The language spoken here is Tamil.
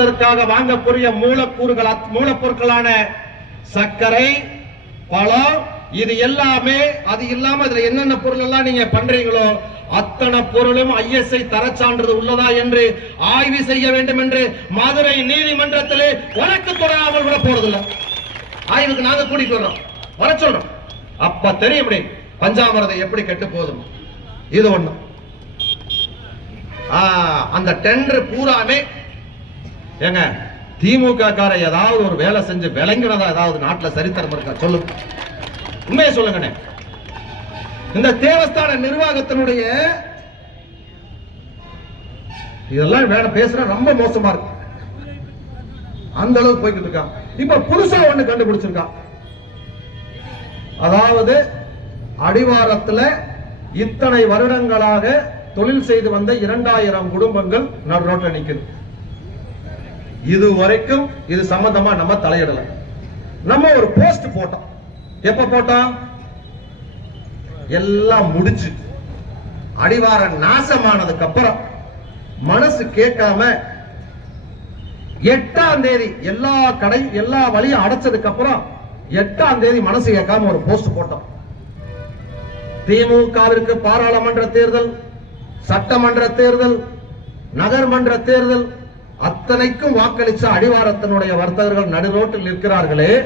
அதற்காக வாங்கக்கூடிய மூலக்கூறுகள் மூலப்பொருட்களான சர்க்கரை பழம் இது எல்லாமே அது இல்லாம இதுல என்னென்ன பொருள் எல்லாம் நீங்க பண்றீங்களோ அத்தனை பொருளும் ஐஎஸ்ஐ தரச்சான்றது உள்ளதா என்று ஆய்வு செய்ய வேண்டும் என்று மதுரை நீதிமன்றத்திலே வழக்கு தொடராமல் விட போறதில்லை. ஆய்வுக்கு நாங்க கூட்டிட்டு வர்றோம். வர சொல்றோம். அப்ப தெரியும் இப்படி பஞ்சாமிரதம் எப்படி கெட்டு போதும் இது ஒண்ணு. அந்த டெண்டர் பூராமே ஏங்க திமுக கார ஏதாவது ஒரு வேலை செஞ்சு விளங்கினதா ஏதாவது நாட்டுல சரித்திரம் இருக்கா? சொல்லுங்க உண்மையை சொல்லுங்கண்ணே. இந்த தேவஸ்தான நிர்வாகத்தினுடைய இதெல்லாம் வேலை பேசுற ரொம்ப மோசமா இருக்கு. அந்த அளவுக்கு போய்கிட்டு இருக்கான். இப்ப புதுசா ஒண்ணு கண்டுபிடிச்சிருக்கான் அதாவது அடிவாரத்துல இத்தனை வருடங்களாக தொழில் செய்து வந்த இரண்டாயிரம் குடும்பங்கள் நடுரோட்டில் நிற்குது நிக்குது. இது வரைக்கும் இது சம்பந்தமா நம்ம தலையிடல. நம்ம ஒரு போஸ்ட் போட்டோம். எப்ப போட்டோம்? எல்லாம் முடிச்சு அடிவார நாசமானதுக்கு அப்புறம் மனசு கேட்காம எட்டாம் தேதி எல்லா கடை எல்லா வழியும் அடைச்சதுக்கு அப்புறம் எட்டாம் தேதி மனசு கேட்காம ஒரு போஸ்ட் போட்டோம். திமுகவிற்கு பாராளுமன்ற தேர்தல் சட்டமன்ற தேர்தல் நகர்மன்ற தேர்தல் அத்தனைக்கும் வாக்களிச்ச அடிவாரத்தினுடைய வர்த்தகர்கள் நடுரோட்டில் நிற்கிறார்களே